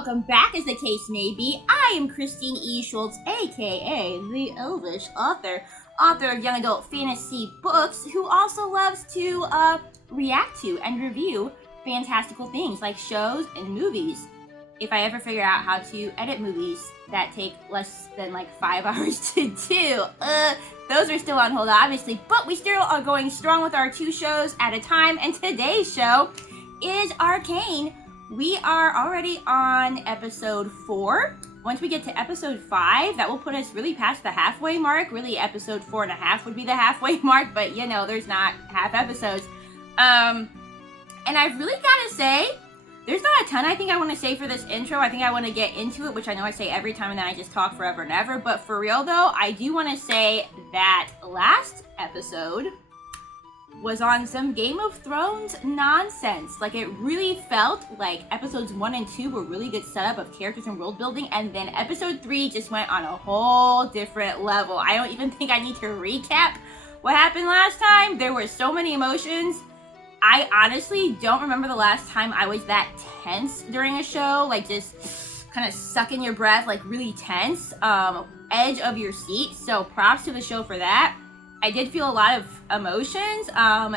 welcome back as the case may be. I am Christine E. Schulze, aka the Elvish author of young adult fantasy books, who also loves to react to and review fantastical things like shows and movies. If I ever figure out how to edit movies that take less than like 5 hours to do, those are still on hold obviously, but we still are going strong with our 2 shows at a time, and today's show is Arcane. We are already on episode 4. Once we get to episode 5, that will put us really past the halfway mark. Really, episode 4.5 would be the halfway mark, but you know, there's not half episodes. And I've really gotta say, there's not a ton I think I want to say for this intro. I think I want to get into it, which I know I say every time and then I just talk forever and ever. But for real though, I do want to say that last episode was on some Game of Thrones nonsense. Like, it really felt like episodes 1 and 2 were really good setup of characters and world building, and then episode 3 just went on a whole different level. I don't even think I need to recap what happened last time. There were so many emotions. I honestly don't remember the last time I was that tense during a show, like just kind of sucking your breath, like really tense, edge of your seat. So props to the show for that. I did feel a lot of emotions.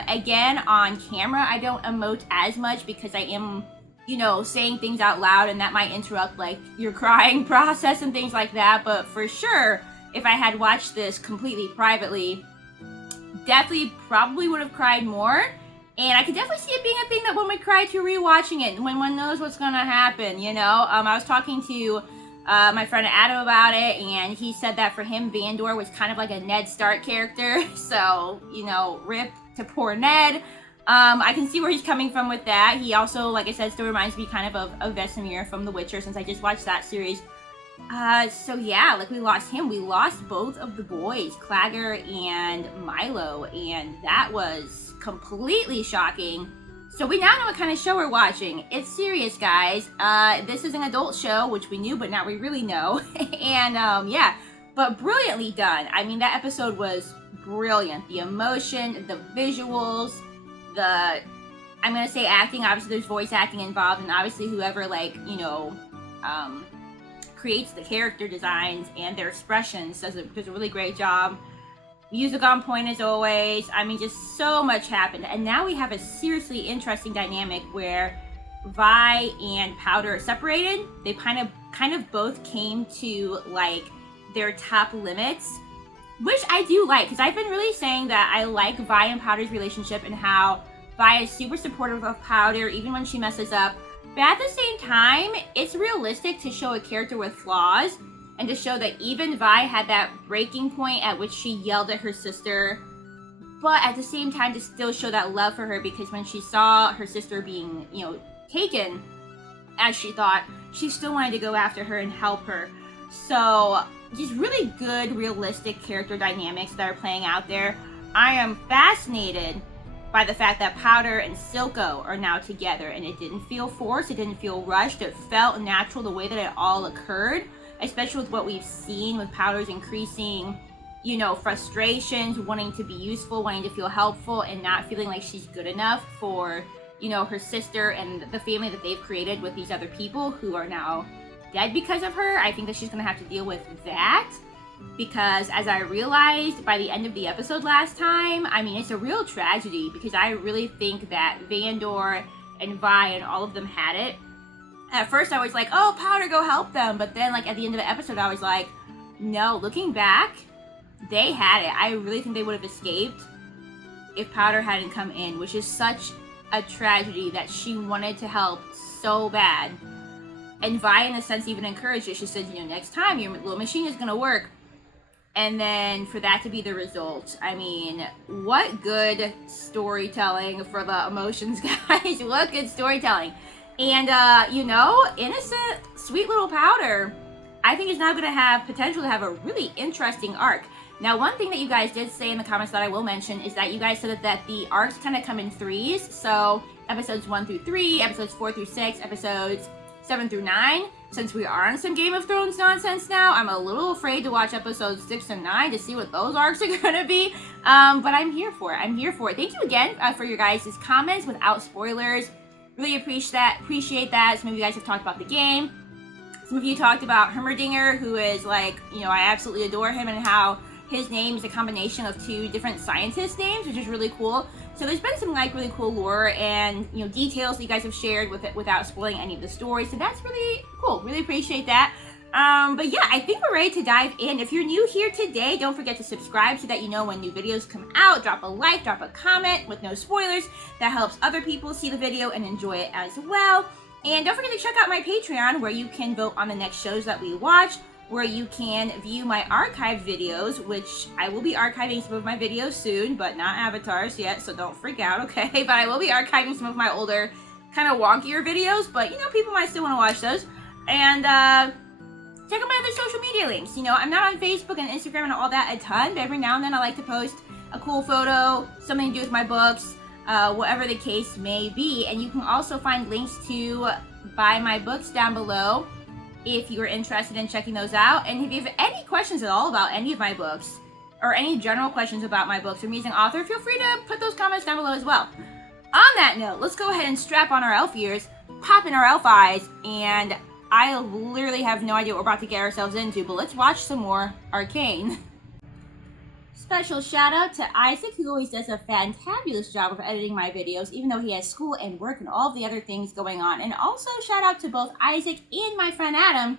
Again, on camera, I don't emote as much because I am, you know, saying things out loud, and that might interrupt like your crying process and things like that. But for sure, if I had watched this completely privately, definitely probably would have cried more. And I could definitely see it being a thing that one would cry to rewatching it when one knows what's gonna happen, you know? I was talking to my friend Adam about it, and he said that for him, Vandor was kind of like a Ned Stark character. So, you know, rip to poor Ned. I can see where he's coming from with that. He also, like I said, still reminds me kind of Vesemir from The Witcher, since I just watched that series. So yeah, like we lost him. We lost both of the boys, Claggor and Milo, and that was completely shocking. So we now know what kind of show we're watching. It's serious, guys. This is an adult show, which we knew, but now we really know. And yeah, but brilliantly done. I mean, that episode was brilliant. The emotion, the visuals, I'm gonna say acting. Obviously, there's voice acting involved, and obviously whoever, like, you know, creates the character designs and their expressions does a really great job. Music on point as always. I mean, just so much happened. And now we have a seriously interesting dynamic where Vi and Powder are separated. They kind of both came to like their top limits, which I do like, because I've been really saying that I like Vi and Powder's relationship and how Vi is super supportive of Powder even when she messes up. But at the same time, it's realistic to show a character with flaws, and to show that even Vi had that breaking point at which she yelled at her sister, but at the same time to still show that love for her, because when she saw her sister being, you know, taken, as she thought, she still wanted to go after her and help her. So, just really good, realistic character dynamics that are playing out there. I am fascinated by the fact that Powder and Silco are now together, and it didn't feel forced, it didn't feel rushed, it felt natural the way that it all occurred. Especially with what we've seen with Powder's increasing, you know, frustrations, wanting to be useful, wanting to feel helpful, and not feeling like she's good enough for, you know, her sister and the family that they've created with these other people who are now dead because of her. I think that she's going to have to deal with that, because as I realized by the end of the episode last time, I mean, it's a real tragedy, because I really think that Vandor and Vi and all of them had it. At first I was like, oh, Powder, go help them. But then, like, at the end of the episode, I was like, no, looking back, they had it. I really think they would have escaped if Powder hadn't come in, which is such a tragedy that she wanted to help so bad. And Vi, in a sense, even encouraged it. She said, you know, next time your little machine is going to work. And then for that to be the result, I mean, what good storytelling for the emotions, guys. What good storytelling. And, you know, innocent, sweet little Powder, I think is now going to have potential to have a really interesting arc. Now, one thing that you guys did say in the comments that I will mention is that you guys said that the arcs kind of come in 3s. So, episodes 1 through 3, episodes 4 through 6, episodes 7 through 9. Since we are on some Game of Thrones nonsense now, I'm a little afraid to watch episodes 6 and 9 to see what those arcs are going to be. But I'm here for it. I'm here for it. Thank you again for your guys' comments without spoilers. Really appreciate that. Some of you guys have talked about the game. Some of you talked about Heimerdinger, who is like, you know, I absolutely adore him, and how his name is a combination of 2 different scientist names, which is really cool. So there's been some like really cool lore and, you know, details that you guys have shared with it without spoiling any of the stories. So that's really cool. Really appreciate that. But yeah, I think we're ready to dive in. If you're new here today, don't forget to subscribe so that you know when new videos come out. Drop a like, drop a comment with no spoilers. That helps other people see the video and enjoy it as well. And don't forget to check out my Patreon, where you can vote on the next shows that we watch, where you can view my archived videos, which I will be archiving some of my videos soon, but not avatars yet, so don't freak out, okay? But I will be archiving some of my older, kind of wonkier videos, but you know, people might still want to watch those. And check out my other social media links. You know, I'm not on Facebook and Instagram and all that a ton, but every now and then I like to post a cool photo, something to do with my books, whatever the case may be. And you can also find links to buy my books down below if you're interested in checking those out. And if you have any questions at all about any of my books, or any general questions about my books or me as an author, feel free to put those comments down below as well. On that note, let's go ahead and strap on our elf ears, pop in our elf eyes, and I literally have no idea what we're about to get ourselves into, but let's watch some more Arcane. Special shout out to Isaac, who always does a fantabulous job of editing my videos, even though he has school and work and all the other things going on. And also shout out to both Isaac and my friend Adam,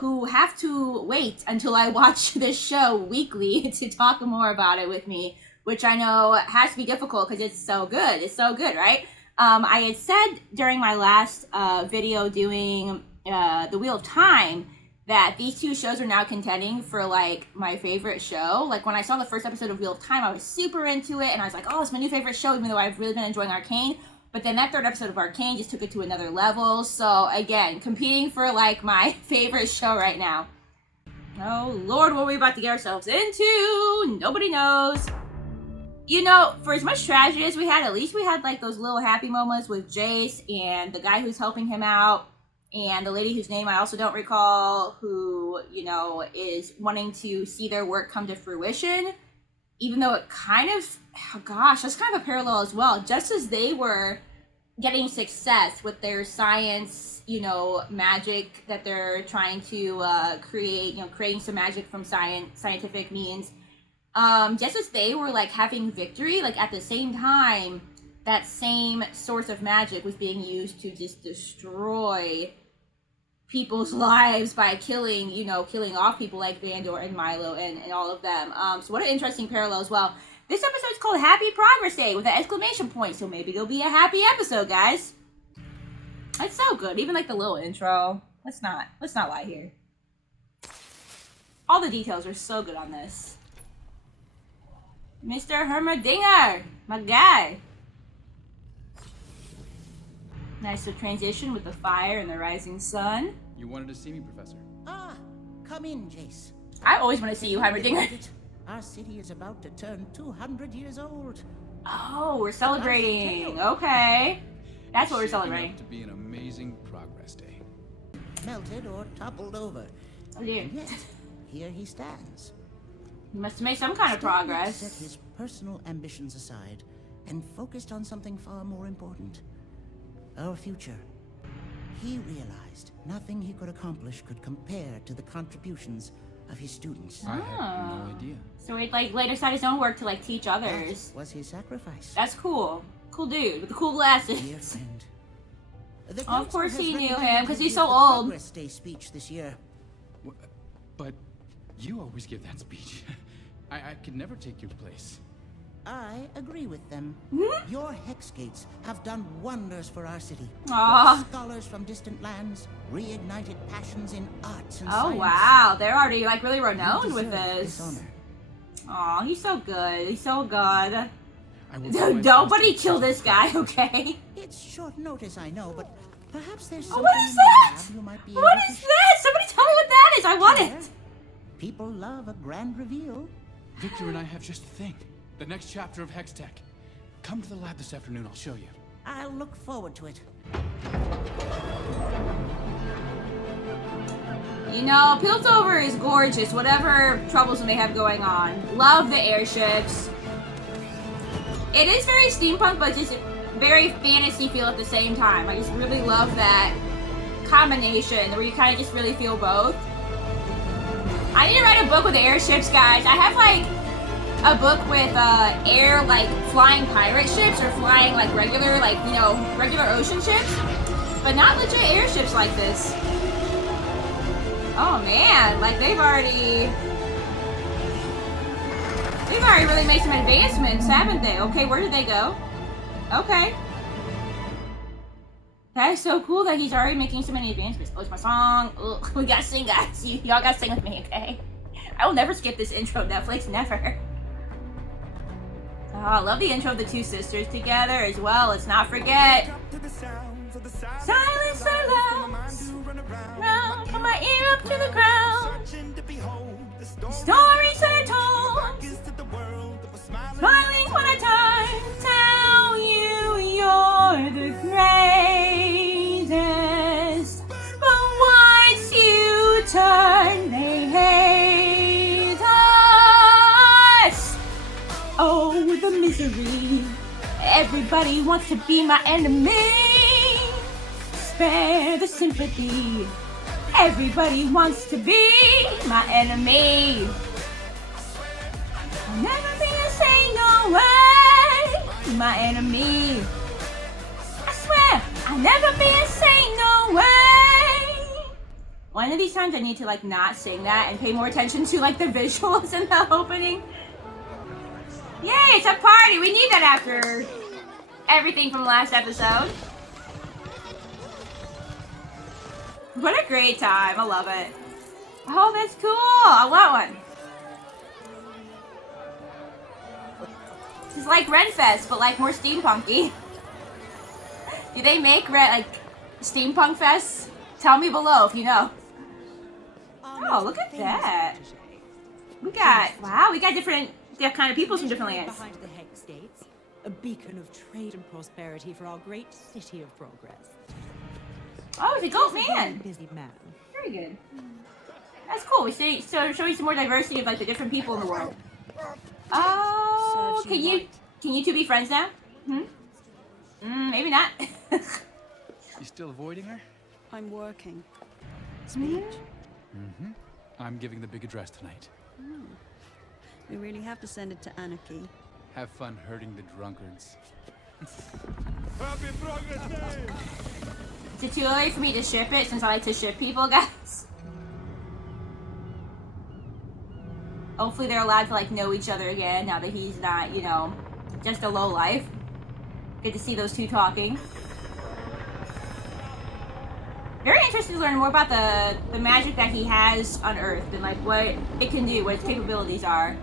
who have to wait until I watch this show weekly to talk more about it with me, which I know has to be difficult because it's so good. It's so good, right? I had said during my last video doing the Wheel of Time that these 2 shows are now contending for like my favorite show. Like when I saw the first episode of Wheel of Time, I was super into it, and I was like, oh, it's my new favorite show, even though I've really been enjoying Arcane. But then that 3rd episode of Arcane just took it to another level. So again, competing for like my favorite show right now. Oh Lord, what are we about to get ourselves into? Nobody knows. You know, for as much tragedy as we had, at least we had like those little happy moments with Jayce and the guy who's helping him out, and the lady whose name I also don't recall, who, you know, is wanting to see their work come to fruition, even though it kind of, oh gosh, that's kind of a parallel as well. Just as they were getting success with their science, you know, magic that they're trying to create, you know, creating some magic from scientific means, just as they were like having victory, like at the same time, that same source of magic was being used to just destroy people's lives by killing off people like Vandor and Milo and all of them. So what an interesting parallel as well. This episode is called Happy Progress Day with an exclamation point, so maybe it'll be a happy episode, guys. It's so good. Even like the little intro. Let's not lie here. All the details are so good on this. Mr. Heimerdinger, my guy. Nice to transition with the fire and the rising sun. You wanted to see me, Professor? Ah, come in, Jayce. I always want to see you, Heimerdinger. Our city is about to turn 200 years old. Oh, we're celebrating. Okay. That's what we're Shaping celebrating. up to be an amazing progress day. Melted or toppled over. Oh dear. And yet, here he stands. He must have made some kind of Still progress. set his personal ambitions aside and focused on something far more important. Our future. He realized nothing he could accomplish could compare to the contributions of his students. I had no idea. So he'd like laid aside his own work to like teach others. That was his sacrifice. That's cool. Cool dude with the cool glasses. Dear friend. The Of council course has he knew recommended him, 'cause you he's give so the old. Progress Day speech this year. But you always give that speech. I could never take your place. I agree with them. Hmm? Your hex gates have done wonders for our city. Aw. Scholars from distant lands reignited passions in arts and Oh science. wow, they're already like really You renowned with deserve this. honor. Aw, he's so good. He's so good. I will do my Nobody best to kill this guy, protect okay? It's short notice, I know, but perhaps there's Oh, something what is in the that? lab you might be What able to is this? Somebody tell me what that is. I want share. it. People love a grand reveal. Victor and I have just the thing. The next chapter of Hextech. Come to the lab this afternoon, I'll show you. I'll look forward to it. You know, Piltover is gorgeous, whatever troubles they have going on. Love the airships. It is very steampunk, but just very fantasy feel at the same time. I just really love that combination where you kind of just really feel both. I need to write a book with airships, guys. I have like a book with air, like flying pirate ships or flying like regular, like, you know, regular ocean ships, but not legit airships like this. Oh man, like they've already really made some advancements, haven't they? Okay, where did they go? Okay. That is so cool that he's already making so many advancements. Oh, it's my song. Ugh, we gotta sing, guys. Y'all gotta sing with me, okay? I will never skip this intro, Netflix, never. Oh, I love the intro of the two sisters together as well. Let's not forget. Silence alarms round from my ear up to the ground. Stories that I told, smiling when I tell you you're the greatest. But once you turn, they hate us. Oh, the misery. Everybody wants to be my enemy. Spare the sympathy. Everybody wants to be my enemy. I'll never be a say no way. My enemy. I swear, I'll never be a say no way. One of these times I need to like not sing that and pay more attention to like the visuals in the opening. Yay, it's a party! We need that after everything from last episode. What a great time. I love it. Oh, that's cool. I want one. It's like Renfest, but like more steampunky. Do they make like steampunk fests? Tell me below if you know. Oh, look at that. We got, wow, we got different kind of people from different lands. Behind the Hextech, a beacon of trade and prosperity for our great city of progress. Oh, it's a goat man. Busy man. Very good. That's cool. We see, so showing some more diversity of like the different people in the world. Oh, can you two be friends now? Maybe not. You still avoiding her? I'm working. Speech. I'm giving the big address tonight. We really have to send it to Anarchy. Have fun hurting the drunkards. Happy Progress Day! Is it too early for me to ship it since I like to ship people, guys? Hopefully they're allowed to like know each other again now that he's not, you know, just a low life. Good to see those two talking. Very interested to learn more about the magic that he has on Earth and like what it can do, what its capabilities are.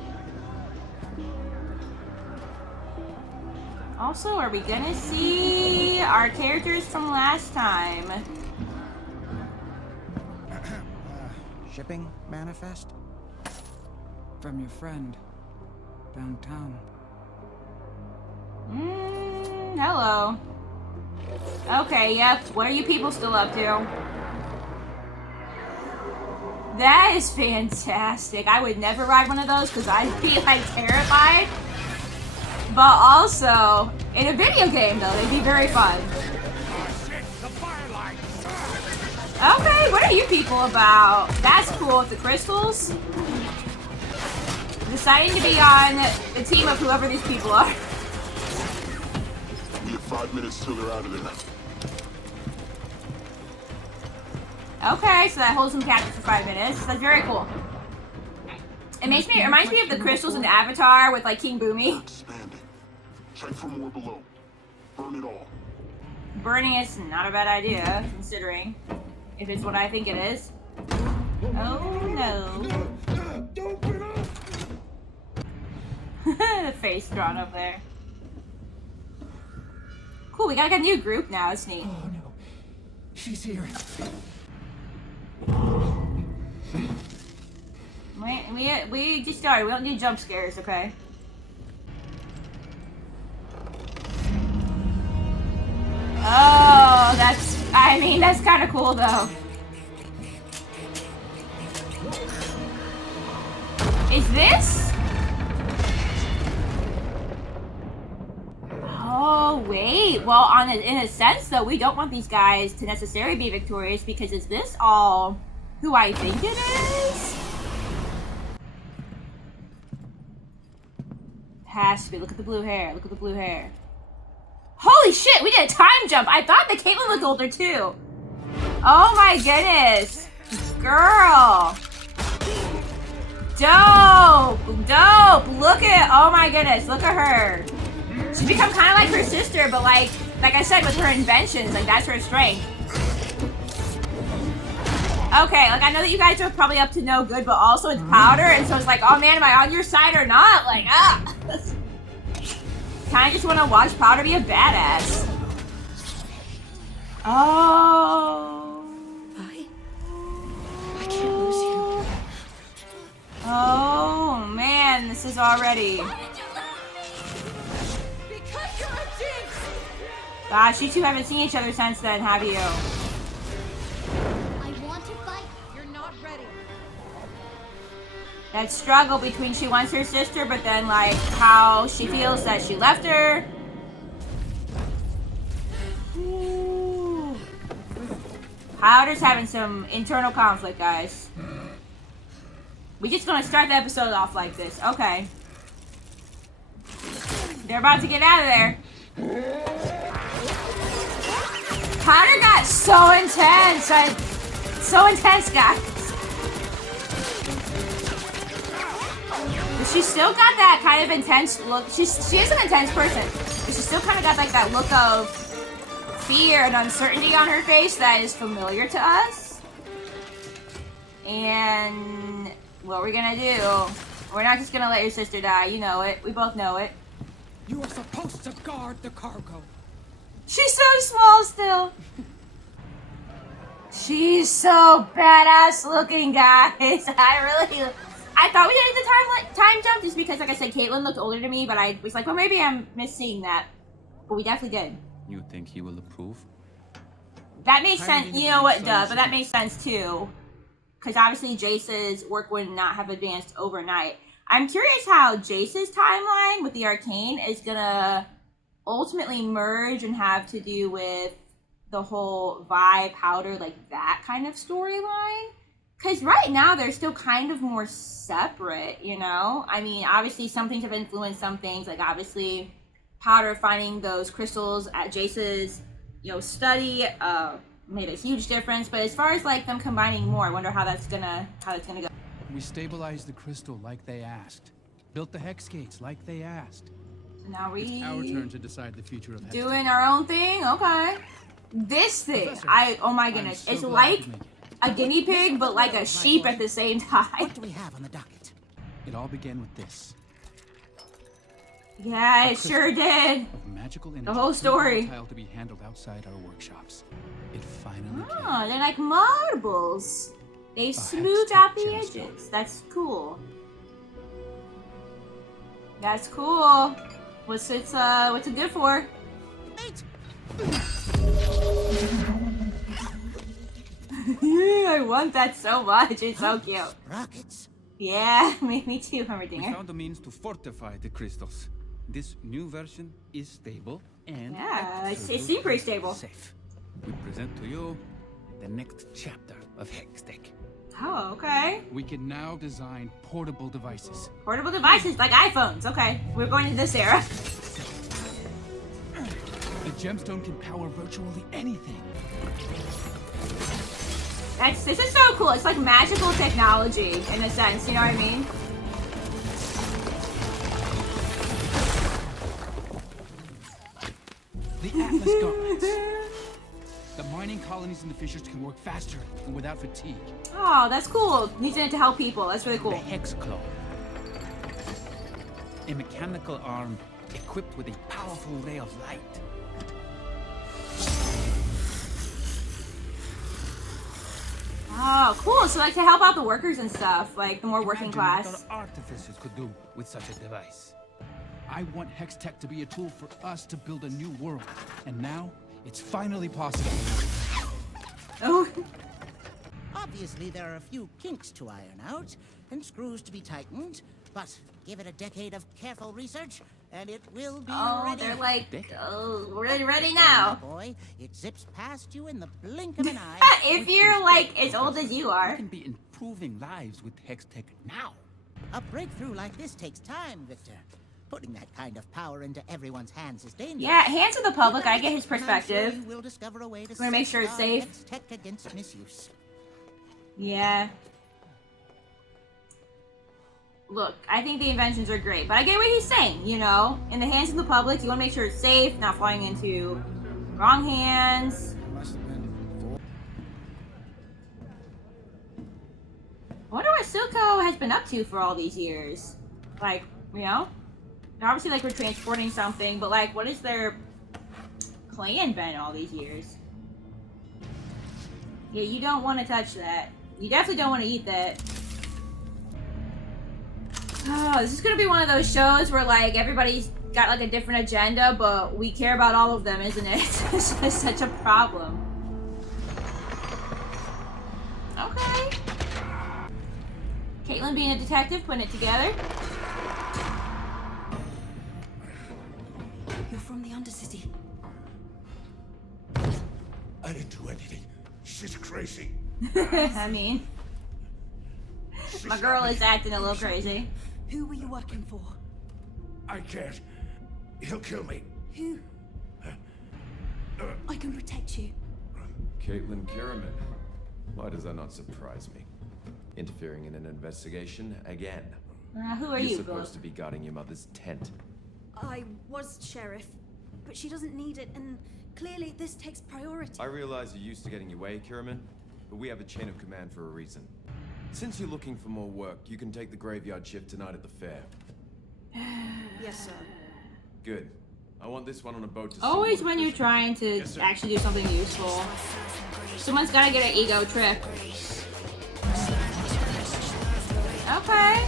Also, are we gonna see our characters from last time? Shipping manifest? From your friend downtown. Hello. Okay, yep. What are you people still up to? That is fantastic. I would never ride one of those because I'd be like terrified. But also, in a video game though, they'd be very fun. Okay, what are you people about? That's cool with the crystals. Deciding to be on the team of whoever these people are. We have 5 minutes till they're out of there. Okay, so that holds them captive for 5 minutes. That's very cool. It reminds me of the crystals in the Avatar with like King Boomy. Expanding. Check for more below. Burn it all. Burning is not a bad idea, considering if it's what I think it is. Oh no. Don't put it up! The face drawn up there. Cool, we got like a new group now, it's neat. Oh no. She's here. We just started, we don't do jump scares, okay? Oh, that's kind of cool though. Is this? Oh, wait. Well, in a sense, though, we don't want these guys to necessarily be victorious because is this all who I think it is? Has to be. Look at the blue hair. Look at the blue hair. Holy shit, we did a time jump. I thought that Caitlyn looked older, too. Oh my goodness. Girl. Dope. Dope. Look at, oh my goodness. Look at her. She's become kind of like her sister, but like I said, with her inventions, like that's her strength. Okay, like I know that you guys are probably up to no good, but also it's Powder, and so it's like, oh man, am I on your side or not? Like, Kinda just want to watch Powder be a badass. Oh. I can't lose you. Oh man, this is already. Because you're a Jinx! Gosh, you two haven't seen each other since then, have you? That struggle between she wants her sister, but then like how she feels that she left her. Ooh. Powder's having some internal conflict, guys. We're just gonna start the episode off like this. Okay. They're about to get out of there. Powder got so intense. So intense, guys. She still got that kind of intense look. She is an intense person, but she still kind of got like that look of fear and uncertainty on her face that is familiar to us. And what we're gonna do, we're not just gonna let your sister die. You know it. We both know it. You are supposed to guard the cargo. She's so small still. She's so badass looking, guys. I thought we did the time jump just because, like I said, Caitlyn looked older to me, but I was like, well, maybe I'm missing that. But we definitely did. You think he will approve? That made sense. You know what, duh, but that made sense too. Because obviously Jayce's work would not have advanced overnight. I'm curious how Jayce's timeline with the Arcane is gonna ultimately merge and have to do with the whole Vi, Powder, like that kind of storyline. Because right now they're still kind of more separate, you know? I mean, obviously some things have influenced some things. Like obviously Powder finding those crystals at Jayce's, study made a huge difference. But as far as like them combining more, I wonder how that's gonna go. We stabilized the crystal like they asked. Built the hex gates like they asked. So now It's our turn to decide the future of Hextech. doing our own thing. Okay. This thing, Professor, oh my goodness, so it's glad like you could make it. a guinea pig, but like a sheep at the same time. What do we have on the docket? It all began with this. Yeah, it sure did. Of magical energy. The whole story. too volatile to be handled outside our workshops. It finally came. Oh, they're like marbles. They smoothed Hextech out the gemstone. edges. That's cool. That's cool. What's it good for? I want that so much. It's so cute. Rockets. Yeah, me too, We Hummerdinger. found a means to fortify the crystals. This new version is stable and Yeah, it seemed pretty stable. safe. We present to you the next chapter of Hextech. Oh, okay. We can now design portable devices. Portable devices like iPhones. Okay, we're going to this era. The gemstone can power virtually anything. This is so cool. It's like magical technology in a sense. You know what I mean? The Atlas gauntlets. The mining colonies in the fissures can work faster and without fatigue. Oh, that's cool. Using it to help people. That's really The cool. Hex Claw. A mechanical arm equipped with a powerful ray of light. Oh, cool. So like to help out the workers and stuff, like the more working Imagine class. what our artificers could do with such a device. I want Hextech to be a tool for us to build a new world. And now, it's finally possible. Oh, Obviously, there are a few kinks to iron out and screws to be tightened, but give it a decade of careful research, and it will be ready. They're like, oh, we're ready Oh, now. boy, it zips past you in the blink of an eye. If you're like as old as you We are. can be improving lives with Hextech now. A breakthrough like this takes time, Viktor. Putting that kind of power into everyone's hands is dangerous. Yeah, hands of the public, I get his And I'm perspective. sure you will discover a way to Wanna make sure it's safe. safeguard Hextech against misuse. Yeah. Look, I think the inventions are great, but I get what he's saying, you know? In the hands of the public, you want to make sure it's safe, not falling into wrong hands. I wonder what Silco has been up to for all these years. Like, you know? Obviously, like, we're transporting something, but, like, what has their plan been all these years? Yeah, you don't want to touch that. You definitely don't want to eat that. Oh, this is gonna be one of those shows where, like, everybody's got, like, a different agenda, but we care about all of them, isn't it? It's just such a problem. Okay. Caitlyn being a detective, putting it together. You're from the undercity. I didn't do anything. She's crazy. I mean, my girl is acting a little crazy. Who were you working for? I can't. He'll kill me. Who? I can protect you. Caitlyn Karaman. Why does that not surprise me? Interfering in an investigation again. Who are You're you, supposed bro? to be guarding your mother's tent. I was sheriff, but she doesn't need it, and clearly this takes priority. I realize you're used to getting your way, Karaman, but we have a chain of command for a reason. Since you're looking for more work, you can take the graveyard shift tonight at the fair. Yes, sir. Good. I want this one on a boat to Always Silco when you're Fishing. trying to Yes, sir. actually do something useful, someone's gotta get an ego trip. Okay.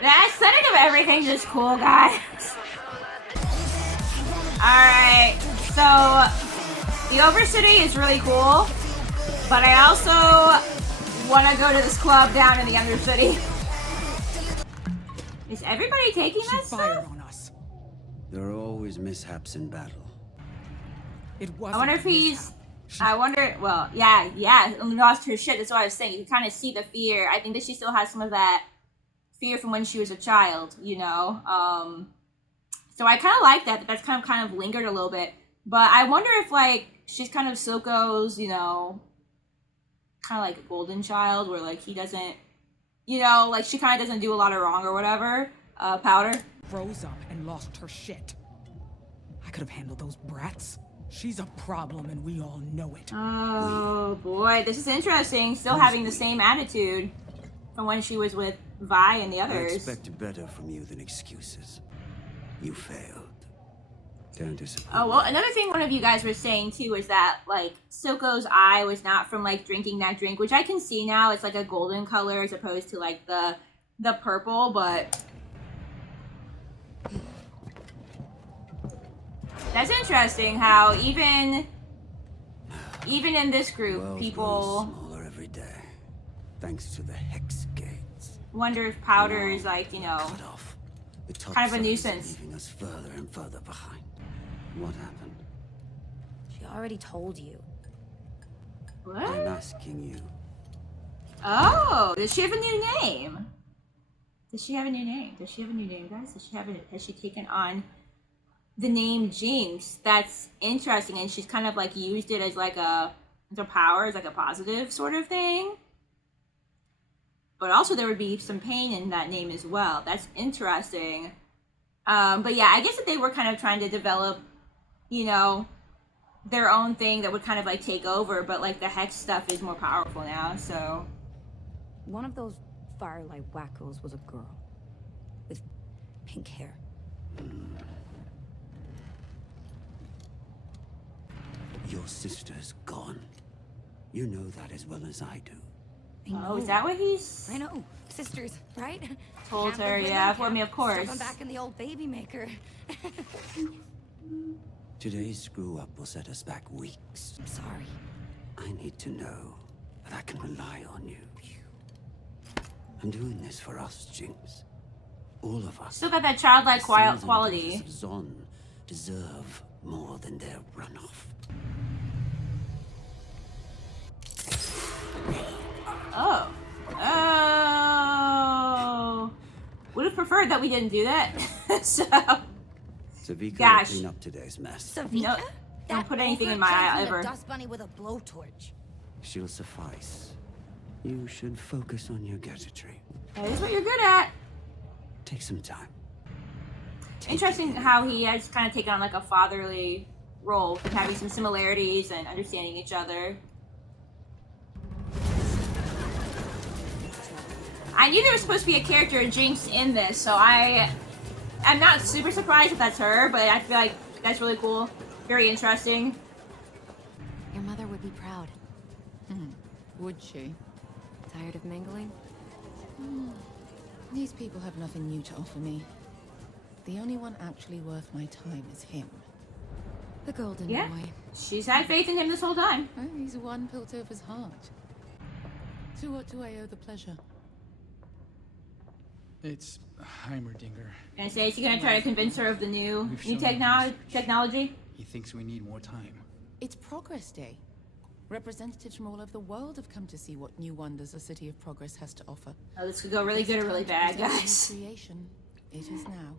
The aesthetic of everything's just cool, guys. Alright, so the Overcity is really cool, but I also want to go to this club down in the Undercity. Is everybody taking She that fired stuff? on us. There are always mishaps in battle. It wasn't I wonder if a he's. mishap. I wonder. Well, yeah. Lost her shit. That's what I was saying. You can kind of see the fear. I think that she still has some of that fear from when she was a child. You know. So I kind of like that. That's kind of lingered a little bit. But I wonder if like she's kind of Silco's, you know, kind of like a golden child, where like he doesn't, you know, like she kind of doesn't do a lot of wrong or whatever. Powder. Froze up and lost her shit. I could have handled those brats. She's a problem and we all know it. Oh boy, this is interesting. Still having the same attitude from when she was with Vi and the I others. expected better from you than excuses. You failed. Don't disappoint. Oh well, another thing one of you guys were saying too is that like Silco's eye was not from like drinking that drink, which I can see now. It's like a golden color as opposed to like the purple, but that's interesting how even in this group, World's people growing smaller every day, thanks to the hex gates. wonder if Powder is like, you know, Cut off. The top kind of a sides are nuisance. leaving us further and further behind. What happened? She already told you. what? I'm asking you. Oh, does she have a new name? Does she have a new name? Does she have a new name, guys? Has she taken on the name Jinx? That's interesting, and she's kind of like used it as like as her power, as like a positive sort of thing. But also there would be some pain in that name as well. That's interesting. But yeah, I guess that they were kind of trying to develop, you know, their own thing that would kind of like take over, but like the hex stuff is more powerful now, so. One of those firelight wackos was a girl. With pink hair. Your sister's gone. You know that as well as I do. Oh, is that what he's I know. Sisters, right? told Can't her? live with Yeah, them, I mean, of can't course. Stuff 'em back in the old baby maker. Today's screw-up will set us back weeks. I'm sorry. I need to know that I can rely on you. I'm doing this for us, Jinx. All of us. Still got that childlike quiet Sons and quality. daughters of Zon deserve more than their runoff. Oh. Oh. Would have preferred that we didn't do that. So. Savika Gosh. will clean up today's mess. Savika? No, don't put anything in my eye ever. Dust bunny with a blowtorch. She'll suffice. You should focus on your gadgetry. That is what you're good at. Take some time. Interesting how he has kind of taken on like a fatherly role, having some similarities and understanding each other. I knew there was supposed to be a character, Jinx, in this, so I'm not super surprised if that's her, but I feel like that's really cool. Very interesting. Your mother would be proud. Would she? Tired of mingling? These people have nothing new to offer me. The only one actually worth my time is him. The golden Yeah. boy. She's had faith in him this whole time. Oh, he's won Piltover's heart. To what do I owe the pleasure? It's Heimerdinger. Gonna say, is he gonna try to convince her of the new We've shown him technology? He thinks we need more time. It's Progress Day. Representatives from all over the world have come to see what new wonders the City of Progress has to offer. Oh, this could go really good or really bad, guys. Creation. It is now.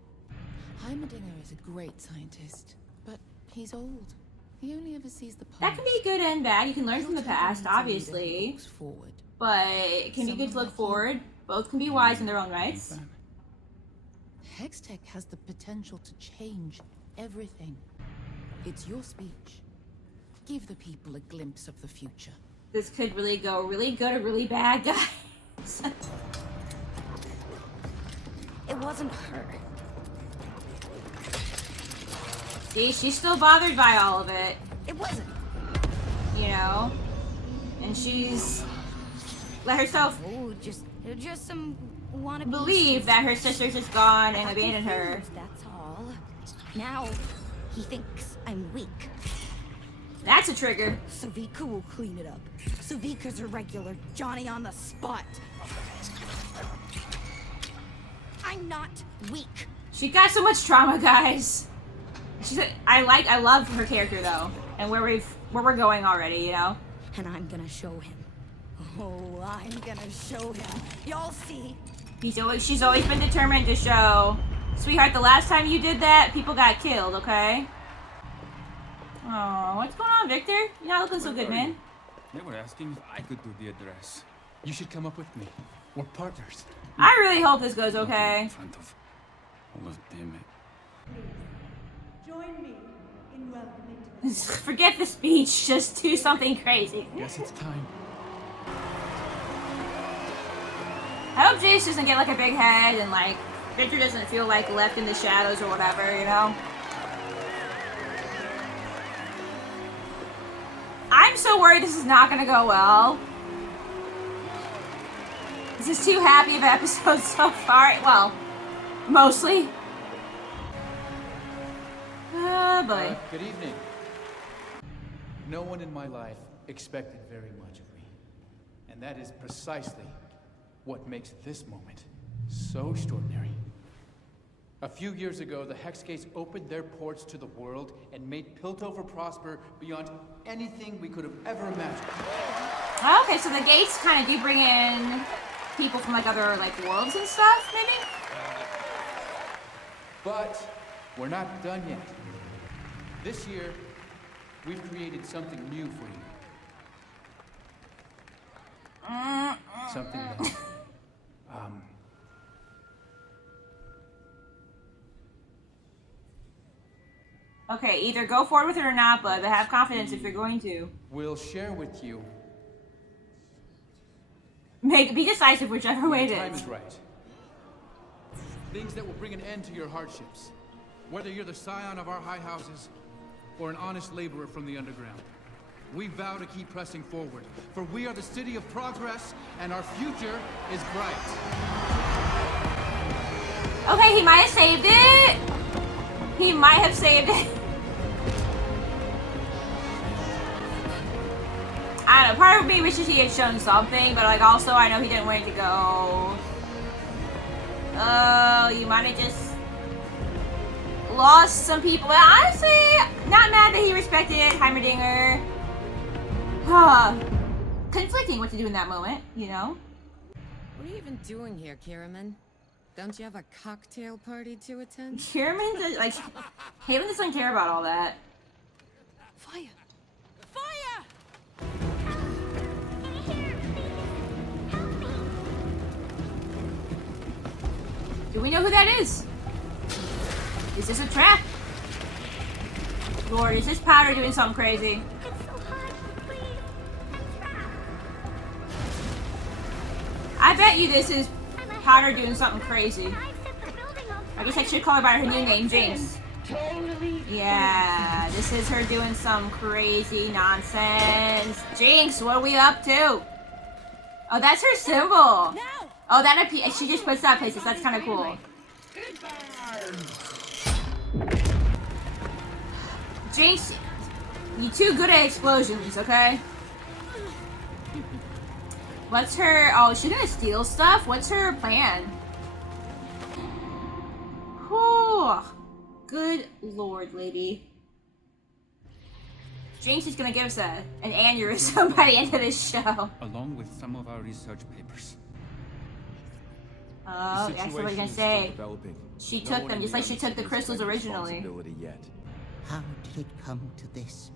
Heimerdinger is a great scientist, but he's old. He only ever sees the past. That can be good and bad. You can learn from the Piltover past, needs a leader who obviously, looks forward. but it can be good to look forward. Both can be wise in their own rights. Hextech has the potential to change everything. It's your speech. Give the people a glimpse of the future. This could really go really good or really bad, guys. It wasn't her. See, she's still bothered by all of it, It wasn't. you know? And she's let herself Oh, just some wannabe. believe that her sister's just gone and abandoned her. That's all. Now, he thinks I'm weak. That's a trigger. Savika will clean it up. Savika's a regular Johnny on the spot. I'm not weak. She got so much trauma, guys. I love her character though, and where we're going already, you know. And I'm gonna show him. Oh, I'm gonna show him. Y'all see. She's always been determined to show. Sweetheart, the last time you did that, people got killed, okay? Oh, what's going on, Victor? You're not looking so good, man. They were asking if I could do the address. You should come up with me. We're partners. I really hope this goes okay. In front of all of them. Join me in welcoming to Forget the speech, just do something crazy. Guess it's time. I hope Jayce doesn't get like a big head and like Victor doesn't feel like left in the shadows or whatever, you know? I'm so worried this is not gonna go well. This is too happy of an episode so far. Well, mostly. Oh boy. Good evening. No one in my life expected very much of me. And that is precisely what makes this moment so extraordinary. A few years ago, the Hex Gates opened their ports to the world and made Piltover prosper beyond anything we could have ever imagined. Okay, so the gates kind of do bring in people from like other like worlds and stuff, maybe? But we're not done yet. This year, we've created something new for you. Something that, Okay, either go forward with it or not, but have confidence if you're going to. we'll share with you. Be decisive whichever way it Time is. is right. Things that will bring an end to your hardships. Whether you're the scion of our high houses or an honest laborer from the underground. We vow to keep pressing forward, for we are the city of progress, and our future is bright. Okay, he might have saved it. He might have saved it. I don't know, part of me wishes he had shown something, but like also I know he didn't want it to go. Oh, you might have just lost some people. But honestly, not mad that he respected it, Heimerdinger. Conflicting what to do in that moment, you know? What are you even doing here, Kiraman? Don't you have a cocktail party to attend? Kiraman does, like, Haven doesn't care about all that. Fire! Fire! Do we know who that is? Is this a trap? Lord, is this Powder doing something crazy? I bet you this is Powder doing something crazy. I guess I should call her by her new name, Jinx. Yeah, this is her doing some crazy nonsense. Jinx, what are we up to? Oh, that's her symbol. Oh, that she just puts that places. That's kind of cool. Jinx, you too good at explosions, okay? What's her... Oh, is she gonna steal stuff? What's her plan? Whew. Good lord, lady. Jinx is gonna give us an aneurysm by the end of this show. Along with some of our research papers. Oh, that's what I was gonna say. She took them just like she took the crystals originally. How did it come to this?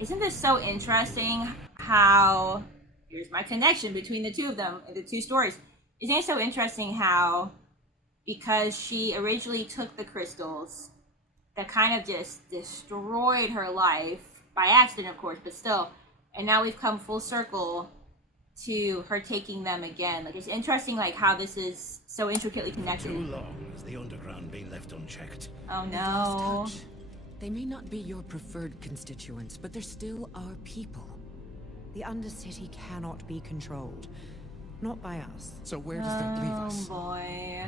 Isn't this so interesting how... Here's my connection between the two of them, the two stories. Isn't it so interesting how, because she originally took the crystals, that kind of just destroyed her life, by accident of course, but still, and now we've come full circle to her taking them again. Like, it's interesting like how this is so intricately connected. Too long has the underground been left unchecked. Oh no. They may not be your preferred constituents, but they're still our people. The undercity cannot be controlled. Not by us. So where does that leave us? Oh boy.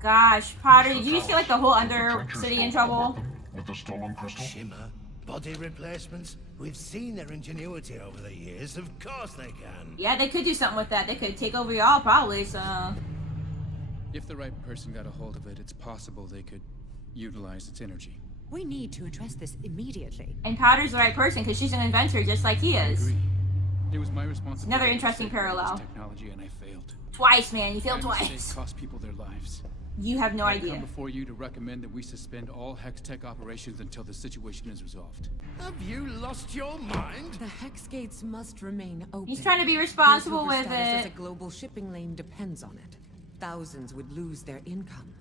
Gosh, Potter, did you just get like the whole undercity in trouble? With the stolen crystal? Shimmer, body replacements. We've seen their ingenuity over the years. Of course they can. Yeah, they could do something with that. They could take over y'all probably, so... If the right person got a hold of it, it's possible they could utilize its energy. We need to address this immediately. And Powder's the right person because she's an inventor just like he is. I agree. It was my responsibility. Another interesting parallel. Technology, and I failed. Twice, man. You failed twice. Cost people their lives. You have no idea. I come before you to recommend that we suspend all Hextech operations until the situation is resolved. Have you lost your mind? The Hex gates must remain open. He's trying to be responsible with Piltover it. as a global shipping lane depends on it. Thousands would lose their income.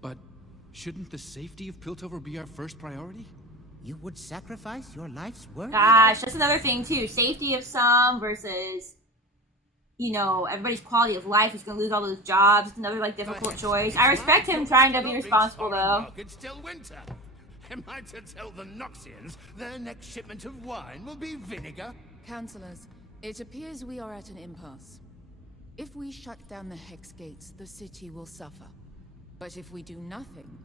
But shouldn't the safety of Piltover be our first priority? You would sacrifice your life's work? Gosh, that's another thing too. Safety of some versus, you know, everybody's quality of life is gonna lose all those jobs. It's another like difficult choice. I respect him trying to be responsible though. It's still winter. Am I to tell the Noxians their next shipment of wine will be vinegar? Councillors, it appears we are at an impasse. If we shut down the Hex gates, the city will suffer. But if we do nothing,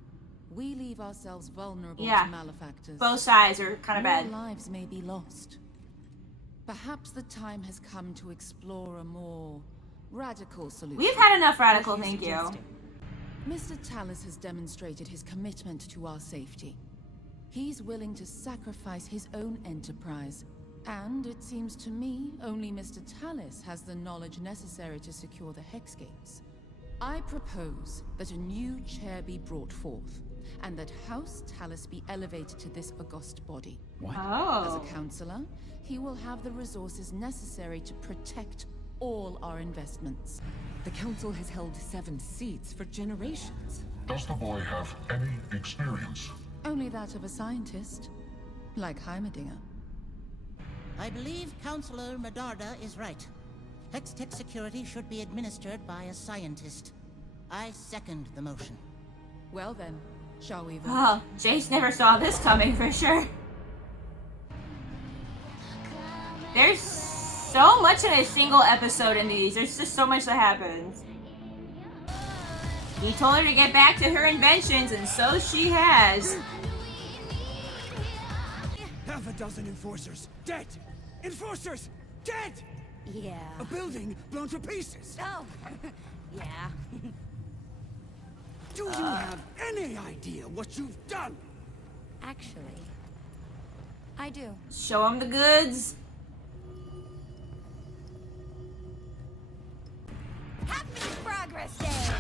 we leave ourselves vulnerable to malefactors. Both sides are kind of bad. More lives may be lost. Perhaps the time has come to explore a more radical solution. We've had enough radical, thank you. Mr. Tallis has demonstrated his commitment to our safety. He's willing to sacrifice his own enterprise. And it seems to me, only Mr. Tallis has the knowledge necessary to secure the Hex gates. I propose that a new chair be brought forth, and that House Tallis be elevated to this august body. What? Oh. As a councillor, he will have the resources necessary to protect all our investments. The council has held 7 seats for generations. Does the boy have any experience? Only that of a scientist, like Heimerdinger. I believe Councillor Medarda is right. Hextech security should be administered by a scientist. I second the motion. Well then, shall we vote? Oh, Jayce never saw this coming for sure. There's so much in a single episode in these. There's just so much that happens. He told her to get back to her inventions, and so she has. dozen enforcers dead! Enforcers dead! Yeah. A building blown to pieces! Oh! Yeah. Do you have any idea what you've done? Actually, I do. Show him the goods. Happy Progress Day!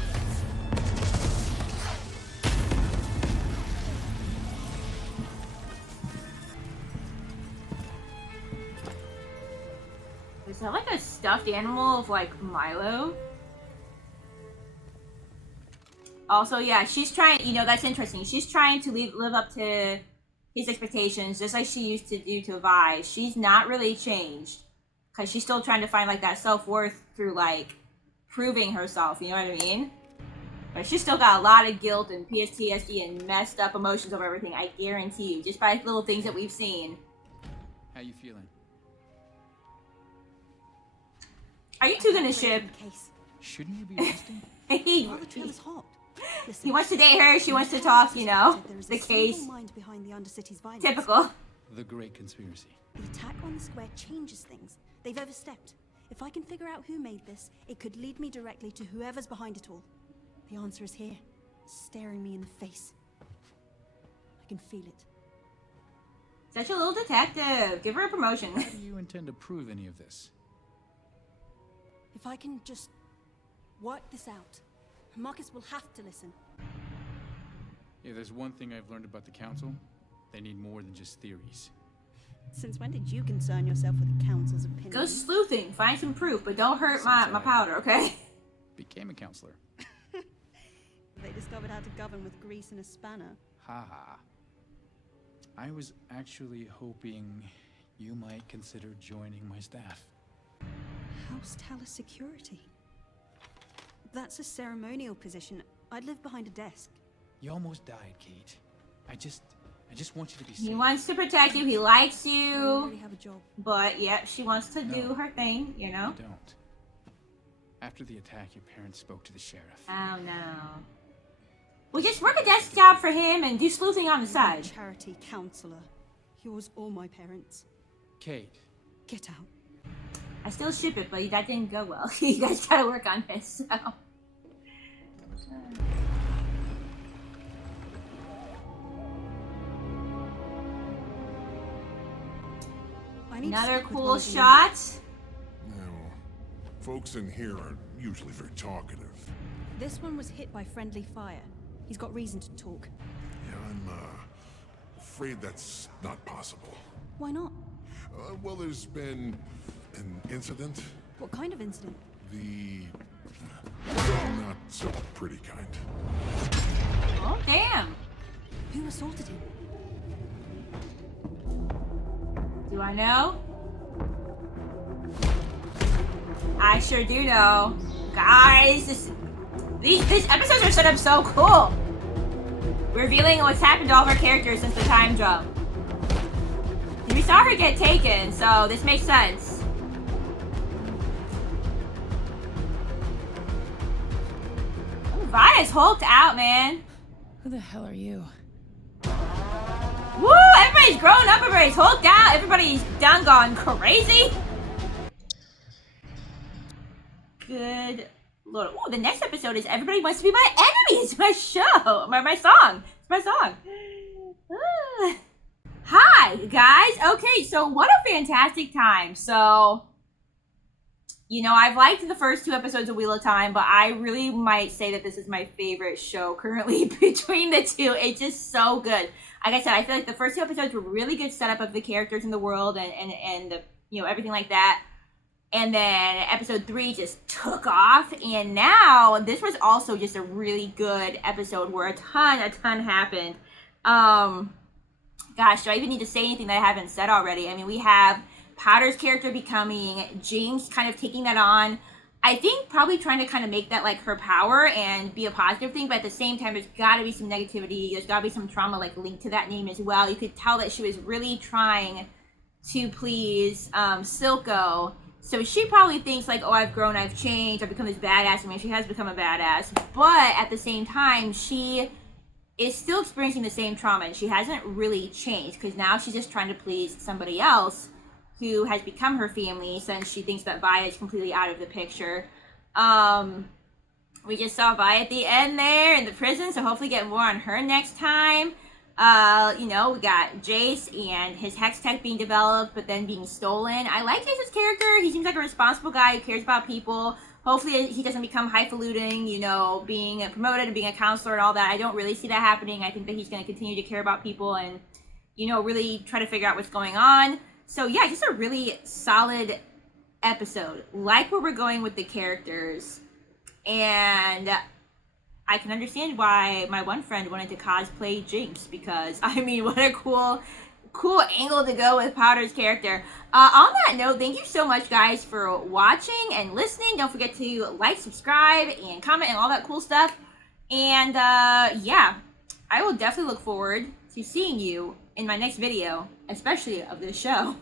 Is that like a stuffed animal of like Milo? Also, yeah, she's trying, you know, that's interesting. She's trying to live up to his expectations just like she used to do to Vi. She's not really changed because she's still trying to find like that self-worth through like proving herself, you know what I mean? But she's still got a lot of guilt and PTSD and messed up emotions over everything, I guarantee you, just by little things that we've seen. How you feeling? Are you two gonna ship? Shouldn't you be resting? he While the trail is hot. Listen, wants to date her, she wants to talk, you know, there is the a case. single mind behind the Undercity's violence. Typical. The Great Conspiracy. The attack on the square changes things. They've overstepped. If I can figure out who made this, it could lead me directly to whoever's behind it all. The answer is here, staring me in the face. I can feel it. Such a little detective. Give her a promotion. How do you intend to prove any of this? If I can just work this out, Marcus will have to listen. If there's one thing I've learned about the Council, they need more than just theories. Since when did you concern yourself with the Council's opinion? Go sleuthing, find some proof, but don't hurt my powder, okay? Became a counselor. They discovered how to govern with grease and a spanner. Haha. I was actually hoping you might consider joining my staff. House Talus Security. That's a ceremonial position. I'd live behind a desk. You almost died, Kate. I just want you to be safe. He wants to protect you, he likes I you. already have a job. But, yeah, she wants to do her thing, you know? You don't. After the attack, your parents spoke to the sheriff. Oh, no. Well, just work a desk job for him and do sleuthing on the I'm side. a charity counselor. Yours or my parents. Kate. Get out. I still ship it, but that didn't go well. You guys gotta work on this, so. Another cool shot. Now, folks in here aren't usually very talkative. This one was hit by friendly fire. He's got reason to talk. Yeah, I'm afraid that's not possible. Why not? Well, there's been an incident. What kind of incident? The not so pretty kind. Oh, damn. Who assaulted him? Do I know? I sure do know. Guys, these episodes are set up so cool. Revealing what's happened to all of our characters since the time jump. We saw her get taken, so this makes sense. Oh, Vi's hulked out, man. Who the hell are you? Woo! Everybody's grown up, everybody's hulked out, everybody's done gone crazy. Good Lord. Ooh, the next episode is Everybody Wants to Be My Enemy. It's my show. My song. It's my song. Ah. Hi, guys. Okay, so what a fantastic time. So, you know, I've liked the first 2 episodes of Wheel of Time, but I really might say that this is my favorite show currently between the two. It's just so good. Like I said, I feel like the first 2 episodes were really good setup of the characters in the world and the, you know, everything like that. And then episode 3 just took off. And now this was also just a really good episode where a ton happened. Gosh, do I even need to say anything that I haven't said already? I mean, we have Powder's character becoming Jinx, kind of taking that on. I think probably trying to kind of make that like her power and be a positive thing, but at the same time, there's got to be some negativity. There's got to be some trauma like linked to that name as well. You could tell that she was really trying to please Silco. So she probably thinks like, oh, I've grown, I've changed, I've become this badass. I mean, she has become a badass. But at the same time, she is still experiencing the same trauma, and she hasn't really changed, because now she's just trying to please somebody else who has become her family, since she thinks that Vi is completely out of the picture. We just saw Vi at the end there in the prison, so hopefully get more on her next time. You know, we got Jayce and his Hextech being developed, but then being stolen. I like Jayce's character. He seems like a responsible guy who cares about people. Hopefully he doesn't become highfalutin, you know, being promoted and being a counselor and all that. I don't really see that happening. I think that he's going to continue to care about people and, you know, really try to figure out what's going on. So yeah, just a really solid episode. Like where we're going with the characters. And I can understand why my one friend wanted to cosplay Jinx, because, I mean, what a cool angle to go with Powder's character. On that note, thank you so much, guys, for watching and listening. Don't forget to like, subscribe, and comment, and all that cool stuff. And, yeah, I will definitely look forward to seeing you in my next video, especially of this show.